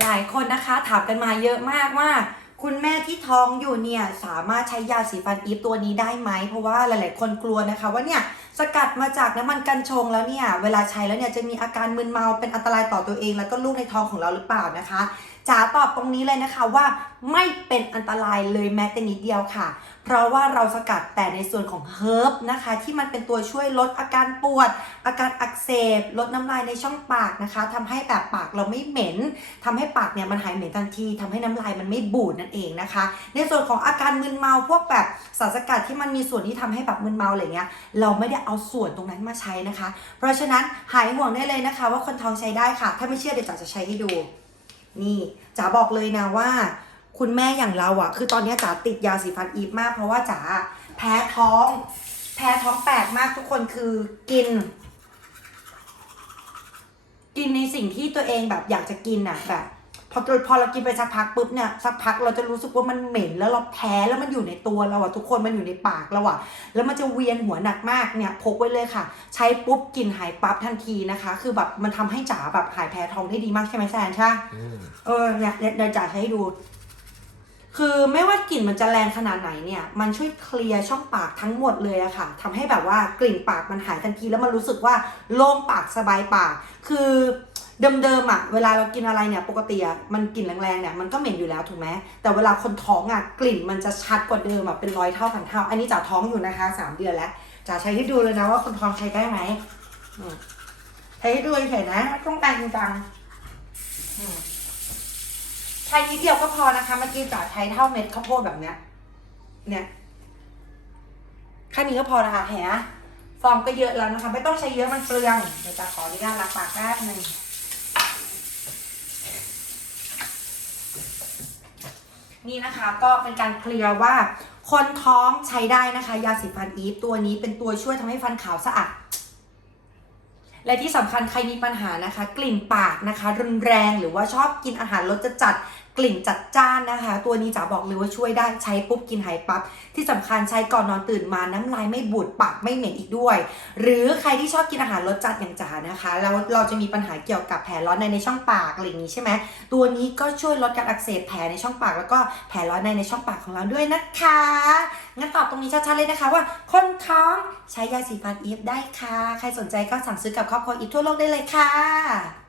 หลายคนนะคะถามกันมาเยอะมากว่า คุณแม่ที่ท้องอยู่เนี่ยสามารถใช้ยาสีฟันอีฟตัวนี้ได้ไหม เพราะว่าหลาย ๆ คนกลัวนะคะว่าเนี่ยสกัดมาจากน้ำมันกัญชงแล้วเนี่ยเวลาใช้แล้วเนี่ยจะมีอาการมึนเมาเป็นอันตรายต่อตัวเอง แล้วก็ลูกในท้องของเราหรือเปล่านะคะจ๋าตอบตรงนี้เลยนะคะว่าไม่เป็นอันตรายเลยแม้แต่นิดเดียวค่ะ เพราะว่าเราสกัดแต่ในส่วนของเฮิร์บนะคะ ที่มันเป็นตัวช่วยลดอาการปวด อาการอักเสบ ลดน้ำลายในช่องปากนะคะทำให้แบบปากเราไม่เหม็นทำให้ปากเนี่ยมันหายเหม็นทันทีทำให้น้ำลายมันไม่บูดนั่นเองนะคะ ในส่วนของอาการมึนเมาพวกแบบสารสกัดที่มันมีส่วนที่ทำให้แบบมึนเมาอะไรเงี้ยเราไม่ได้เอาส่วนตรงนั้นมาใช้นะคะ เพราะฉะนั้นหายห่วงได้เลยนะคะ ว่าคนท้องใช้ได้ค่ะ ถ้าไม่เชื่อเดี๋ยวจ๋าจะใช้ให้ดู นี่จ๋าบอกเลยนะว่า คุณแม่อย่างเราอะคือตอนนี้จ๋าติดยาสีฟันอีฟมาก เพราะว่าจ๋าแพ้ท้อง แพ้ท้องแปลกมากทุกคนคือกินกินในสิ่งที่ตัวเองแบบอยากจะกินอะแบบ พอพอเรากินไปสักพักปุ๊บเนี่ยสักพักเราจะรู้สึกว่ามันเหม็นแล้วเราแพ้แล้วมันอยู่ในตัวเราอะทุกคนมันอยู่ในปากเราอะแล้วมันจะเวียนหัวหนักมากเนี่ยพกไว้เลยค่ะ ใช้ปุ๊บกลินหายปั๊บทันทีนะคะ คือแบบมันทำให้จ๋าแบบหายแพ้ท้องได้ดีมากใช่ไหมแซนใช่ปะอืมเออเนี่ยเดี๋ยวเดี๋ยวจ๋าใช้ให้ดู คือไม่ว่ากลิ่นมันจะแรงขนาดไหนเนี่ย มันช่วยเคลียร์ช่องปากทั้งหมดเลยอะค่ะทำให้แบบว่ากลิ่นปากมันหายทันทีแล้วมันรู้สึกว่าโล่งปากสบายปาก คือ เดิมๆอะเวลาเรากินอะไรเนี่ยปกติอะมันกลิ่นแรงๆเนี่ยมันก็เหม็นอยู่แล้วถูกไหมแต่เวลาคนท้องอะกลิ่นมันจะชัดกว่าเดิมอะเป็นร้อยเท่าพันเท่า อันนี้จ๋าท้องอยู่นะคะสามเดือนแล้วจ๋าใช้ให้ดูเลยนะว่าคนท้องใช้ได้ไหมใช้ให้ดูเฉยนะต้องการจริงจังใช้นิดเดียวก็พอนะคะเมื่อกี้จ๋าใช้เท่าเม็ดข้าวโพดแบบเนี้ยเนี่ยแค่นี้ก็พอนะคะแหมฟองก็เยอะแล้วนะคะ ไม่ต้องใช้เยอะมันเปลืองเดี๋ยวจะขออนุญาตล้างปากแป๊บหนึ่ง นี่นะคะก็เป็นการเคลียร์ว่า คนท้องใช้ได้นะคะ ยาสีฟันอีฟตัวนี้เป็นตัวช่วยทำให้ฟันขาวสะอาดและที่สำคัญใครมีปัญหานะคะ กลิ่นปากนะคะ รุนแรงหรือว่าชอบกินอาหารรสจัด กลิ่นจัดจ้านนะคะ ตัวนี้จ๋าบอกเลยว่าช่วยได้ใช้ปุ๊บกินหายปั๊บที่สำคัญใช้ก่อนนอนตื่นมาน้ำลายไม่บูดปากไม่เหม็นอีกด้วย หรือใครที่ชอบกินอาหารรสจัดอย่างจ๋านะคะแล้วเราจะมีปัญหาเกี่ยวกับแผลร้อนในในช่องปากอะไรอย่างนี้ใช่ไหมตัวนี้ก็ช่วยลดการอักเสบแผลในช่องปาก แล้วก็แผลร้อนในในช่องปากของเราด้วยนะคะงั้นตอบตรงนี้ชัดๆเลยนะคะว่าคนท้องใช้ยาสีฟันอีฟได้ค่ะ ใครสนใจก็สั่งซื้อกับครอบครัวอีฟทั่วโลกได้เลยค่ะ